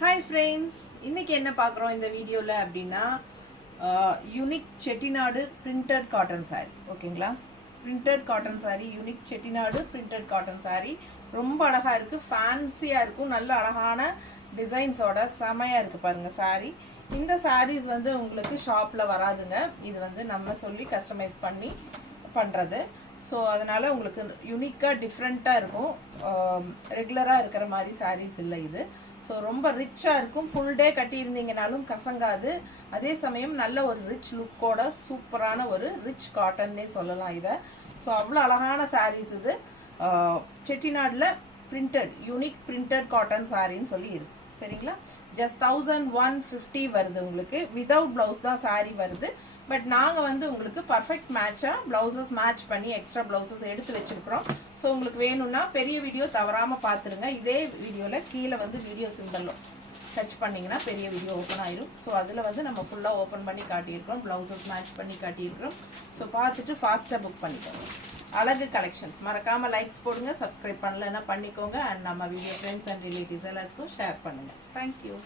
Hi friends, இன்றைக்கி என்ன பார்க்குறோம் இந்த வீடியோவில் அப்படின்னா unique Chettinad printed cotton sari. ஓகேங்களா, printed cotton sari, unique Chettinad printed cotton sari ரொம்ப அழகாக இருக்குது, ஃபேன்சியாக இருக்கும், நல்ல அழகான டிசைன்ஸோட செமையாக இருக்குது பாருங்கள் சாரீ. இந்த சாரீஸ் வந்து உங்களுக்கு ஷாப்பில் வராதுங்க, இது வந்து நம்ம சொல்லி கஸ்டமைஸ் பண்ணி பண்ணுறது. ஸோ அதனால் உங்களுக்கு யூனிக்காக டிஃப்ரெண்ட்டாக இருக்கும், ரெகுலராக இருக்கிற மாதிரி சாரீஸ் இல்லை இது. ஸோ ரொம்ப ரிச்சாக இருக்கும், ஃபுல் டே கட்டியிருந்தீங்கனாலும் கசங்காது, அதே சமயம் நல்ல ஒரு ரிச் லுக்கோட சூப்பரான ஒரு ரிச் காட்டன்னே சொல்லலாம் இதை. ஸோ அவ்வளோ அழகான சாரீஸ் இது. செட்டிநாடில் பிரிண்டட் யூனிக் பிரிண்டட் காட்டன் சாரின்னு சொல்லி இருக்கு. சரிங்களா, ஜஸ்ட் 1150 வருது உங்களுக்கு. விதவுட் ப்ளவுஸ் தான் சாரீ வருது. பட் நாங்கள் வந்து உங்களுக்கு பர்ஃபெக்ட் மேட்சாக ப்ளவுசஸ் மேட்ச் பண்ணி எக்ஸ்ட்ரா ப்ளவுசஸ் எடுத்து வச்சுருக்குறோம். ஸோ உங்களுக்கு வேணும்னா பெரிய வீடியோ தவறாமல் பார்த்துருங்க. இதே வீடியோவில் கீழே வந்து வீடியோ சிம்பிளும் டச் பண்ணிங்கன்னா பெரிய வீடியோ ஓப்பன் ஆயிரும். ஸோ அதில் வந்து நம்ம ஃபுல்லாக ஓப்பன் பண்ணி காட்டியிருக்கிறோம், ப்ளவுசஸ் மேட்ச் பண்ணி காட்டியிருக்கிறோம். ஸோ பார்த்துட்டு ஃபாஸ்ட்டாக புக் பண்ணிக்கோங்க. அழகு கலெக்ஷன்ஸ் மறக்காமல் லைக்ஸ் போடுங்க, சப்ஸ்கிரைப் பண்ணலைன்னா பண்ணிக்கோங்க. அண்ட் நம்ம வீடியோ ஃப்ரெண்ட்ஸ் அண்ட் ரிலேட்டிவ்ஸ் எல்லாத்துக்கும் ஷேர் பண்ணுங்கள். தேங்க்யூ.